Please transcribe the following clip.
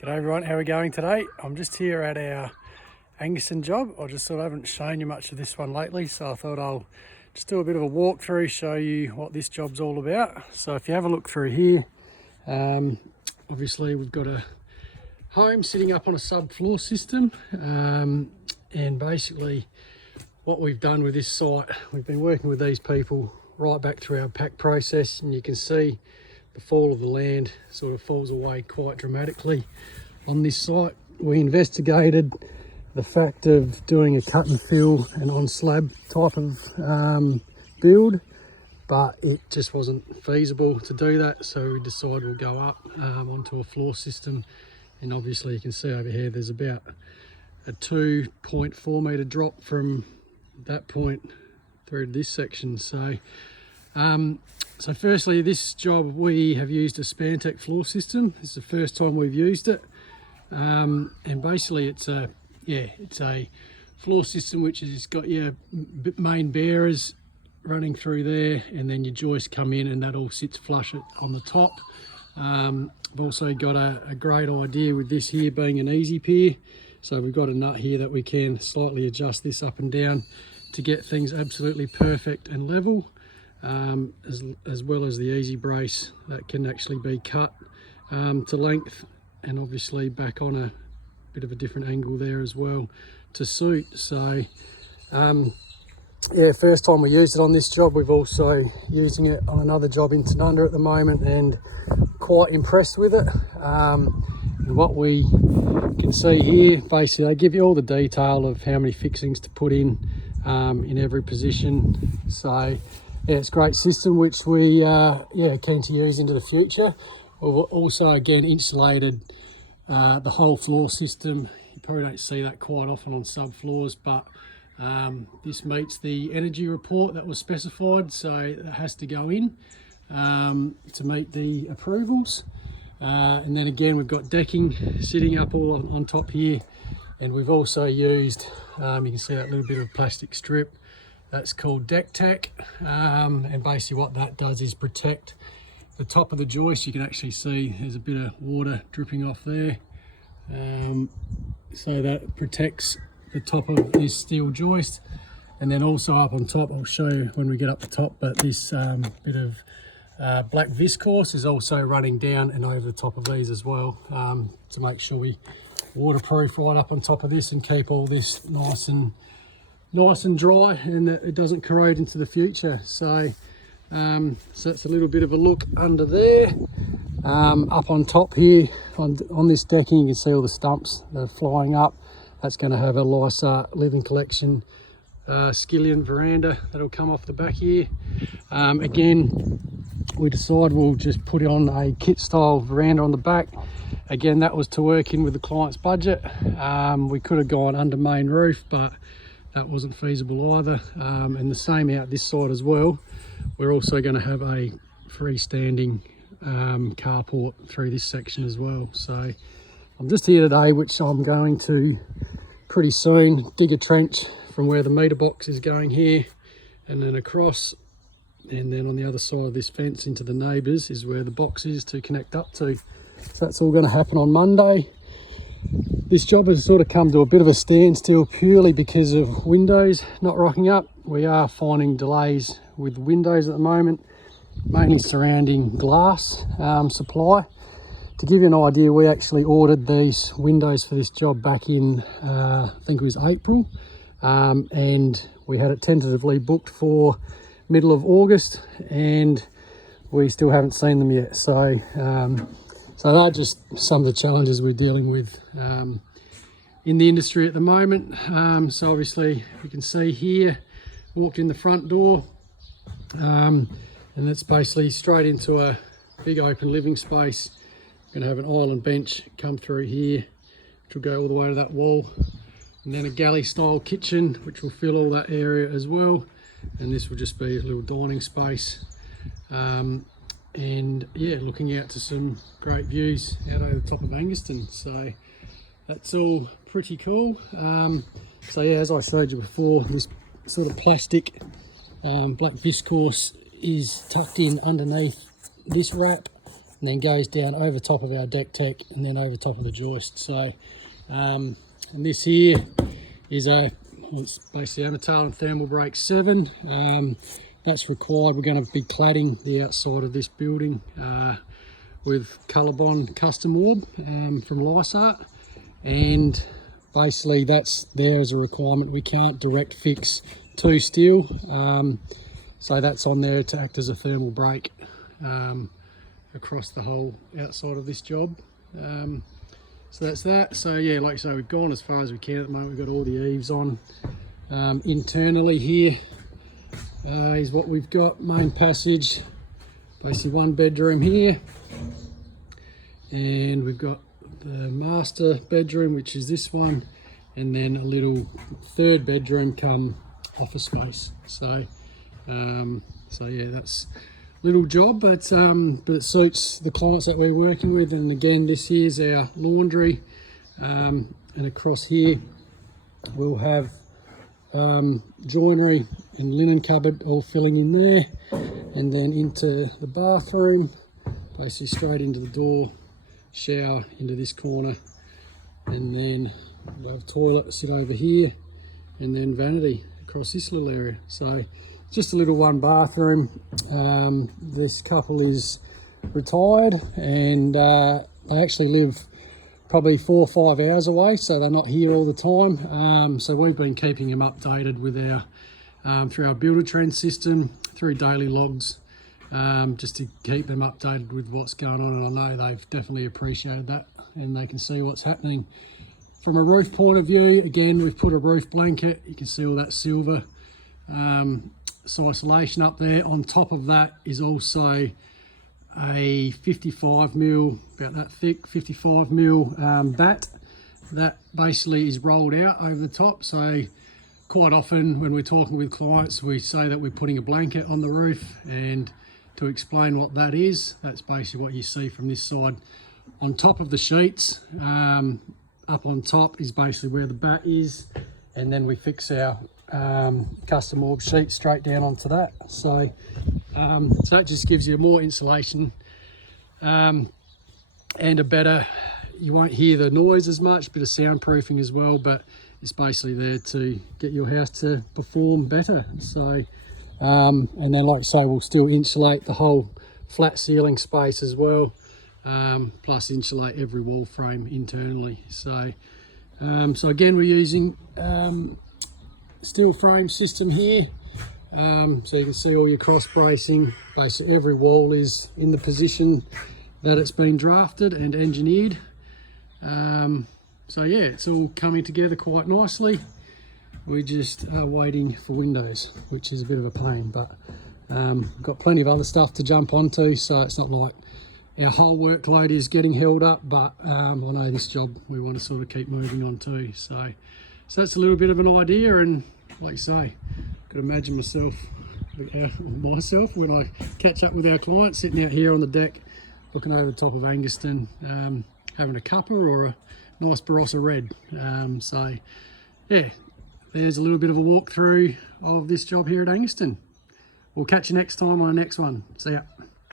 G'day everyone, how are we going today? I'm just here at our Angaston job. I just thought I haven't shown you much of this one lately, so I thought I'll just do a bit of a walkthrough, show you what this job's all about. So if you have a look through here, obviously we've got a home sitting up on a subfloor system, and basically what we've done with this site, we've been working with these people right back through our pack process, and you can see the fall of the land sort of falls away quite dramatically on this site. We investigated the fact of doing a cut and fill and on slab type of build, but it just wasn't feasible to do that, so we decided we'll go up onto a floor system. And obviously you can see over here there's about a 2.4 metre drop from that point through to this section. So firstly, this job we have used a Spantec floor system. This is the first time we've used it, and basically it's a floor system which has got your main bearers running through there, and then your joists come in and that all sits flush on the top. I've also got a great idea with this here being an easy pier, so we've got a nut here that we can slightly adjust this up and down to get things absolutely perfect and level. As well as the easy brace that can actually be cut to length, and obviously back on a bit of a different angle there as well to suit. So yeah, first time we used it on this job. We've also using it on another job in Tanunda at the moment, and quite impressed with it. And what we can see here, basically they give you all the detail of how many fixings to put in every position. So yeah, it's a great system which we keen to use into the future. We've also again insulated the whole floor system. You probably don't see that quite often on subfloors, but this meets the energy report that was specified, so it has to go in to meet the approvals. And then again we've got decking sitting up all on top here, and we've also used, you can see that little bit of plastic strip. That's called deck tack, and basically what that does is protect the top of the joist. You can actually see there's a bit of water dripping off there, so that protects the top of this steel joist. And then also up on top, I'll show you when we get up the top, but this bit of black viscose is also running down and over the top of these as well, to make sure we waterproof right up on top of this and keep all this nice and dry, and that it doesn't corrode into the future. So that's a little bit of a look under there. Up on top here on this decking, you can see all the stumps that are flying up. That's going to have a Lysa Living Collection skillion veranda that'll come off the back here. Again, we decided we'll just put on a kit style veranda on the back. Again, that was to work in with the client's budget. We could have gone under main roof, but that wasn't feasible either. And the same out this side as well. We're also going to have a freestanding carport through this section as well. So I'm just here today, which I'm going to pretty soon dig a trench from where the meter box is going here and then across, and then on the other side of this fence into the neighbours is where the box is to connect up to. So that's all going to happen on Monday. This job has sort of come to a bit of a standstill purely because of windows not rocking up. We are finding delays with windows at the moment, mainly surrounding glass supply. To give you an idea, we actually ordered these windows for this job back in, I think it was April, and we had it tentatively booked for middle of August, and we still haven't seen them yet. So so they're just some of the challenges we're dealing with in the industry at the moment. So obviously you can see here, walked in the front door, and that's basically straight into a big open living space. We're going to have an island bench come through here, which will go all the way to that wall, and then a galley style kitchen which will fill all that area as well, and this will just be a little dining space. And yeah, looking out to some great views out over the top of Angaston. So that's all pretty cool. So yeah, as I showed you before, this sort of plastic black viscose is tucked in underneath this wrap, and then goes down over top of our deck tech and then over top of the joist. So and this here is it's basically Amateur and Thermal Break 7. That's required. We're going to be cladding the outside of this building with Colorbond custom orb from Lysart, and basically that's there as a requirement. We can't direct fix to steel, so that's on there to act as a thermal break across the whole outside of this job. So that's that. So yeah, like I say, we've gone as far as we can at the moment. We've got all the eaves on. Internally here is what we've got. Main passage, basically one bedroom here, and we've got the master bedroom, which is this one, and then a little third bedroom come office space. So so yeah, that's a little job, but it suits the clients that we're working with. And again, this here's our laundry, and across here we'll have joinery and linen cupboard all filling in there, and then into the bathroom, basically straight into the door, shower into this corner, and then we'll have toilet sit over here, and then vanity across this little area. So just a little one bathroom. This couple is retired, and they actually live probably 4 or 5 hours away, so they're not here all the time. So we've been keeping them updated with our through our Builder Trend system, through daily logs, just to keep them updated with what's going on. And I know they've definitely appreciated that, and they can see what's happening. From a roof point of view, again, we've put a roof blanket. You can see all that silver isolation up there. On top of that is also a 55mm, about that thick 55mm bat that basically is rolled out over the top. So quite often when we're talking with clients, we say that we're putting a blanket on the roof, and to explain what that is, that's basically what you see from this side. On top of the sheets, up on top is basically where the bat is, and then we fix our custom orb sheet straight down onto that. So so that just gives you more insulation, and a better, you won't hear the noise as much, bit of soundproofing as well, but it's basically there to get your house to perform better. So and then, like I say, we'll still insulate the whole flat ceiling space as well, plus insulate every wall frame internally. So so again, we're using steel frame system here, so you can see all your cross bracing. Basically every wall is in the position that it's been drafted and engineered. So yeah, it's all coming together quite nicely. We just are waiting for windows, which is a bit of a pain, but we've got plenty of other stuff to jump onto, so it's not like our whole workload is getting held up. But I know this job we want to sort of keep moving on to. So that's a little bit of an idea, and like I say, I could imagine myself when I catch up with our clients, sitting out here on the deck, looking over the top of Angaston, having a cuppa or a nice Barossa Red. So yeah, there's a little bit of a walkthrough of this job here at Angaston. We'll catch you next time on the next one. See ya.